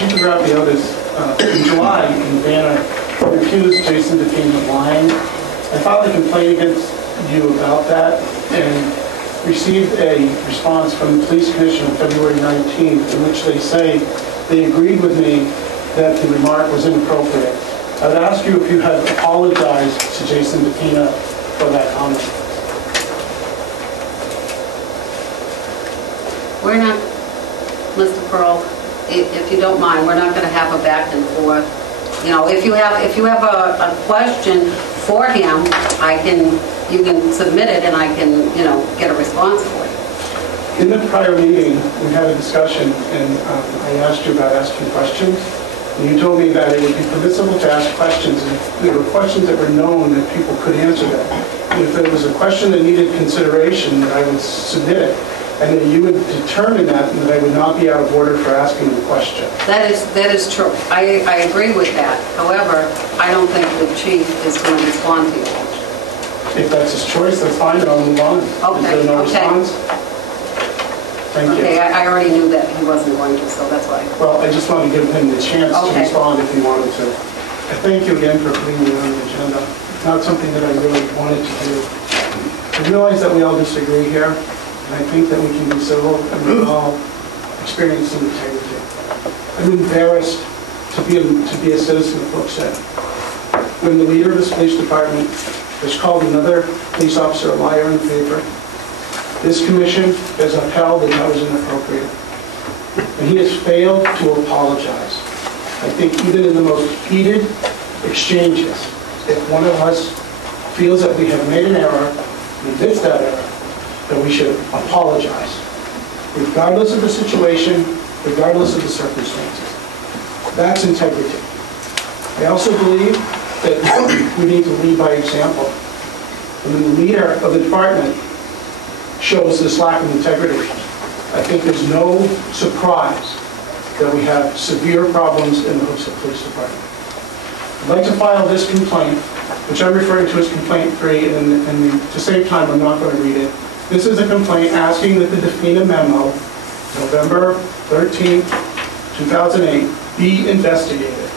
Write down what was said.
Chief of Raphael noticed in July, Vanna accused Jason Define of lying. I filed a complaint against you about that and received a response from the Police Commission on February 19th in which they say they agreed with me that the remark was inappropriate. I would ask you if you had apologized to Jason Define for that comment. We're not, Mr. Pearl, if you don't mind, we're not going to have a back and forth. You know, if you have a question for him, you can submit it and I can, get a response for it. In the prior meeting, we had a discussion and I asked you about asking questions. And you told me that it would be permissible to ask questions. And there were questions that were known that people could answer them. And if there was a question that needed consideration, that I would submit it. And that you would determine that, and that I would not be out of order for asking the question. That is true. I agree with that. However, I don't think the chief is going to respond to you. If that's his choice, that's fine. I'll move on. Okay. Is there no response? Thank you. Okay, I already knew that he wasn't going to, so that's why. Well, I just want to give him the chance to respond if he wanted to. I thank you again for putting me on the agenda. It's not something that I really wanted to do. I realize that we all disagree here. And I think that we can be civil and we all experience some integrity. I'm embarrassed to be a citizen of Brookside. When the leader of this police department has called another police officer a liar in the paper, this commission has upheld that that was inappropriate. And he has failed to apologize. I think even in the most heated exchanges, if one of us feels that we have made an error, and admits that error, that we should apologize, regardless of the situation, regardless of the circumstances. That's integrity. I also believe that we need to lead by example. And when the leader of the department shows this lack of integrity, I think there's no surprise that we have severe problems in the Hooksett Police Department. I'd like to file this complaint, which I'm referring to as complaint 3, and to save time, I'm not going to read it. This is a complaint asking that the Define memo, November 13, 2008, be investigated.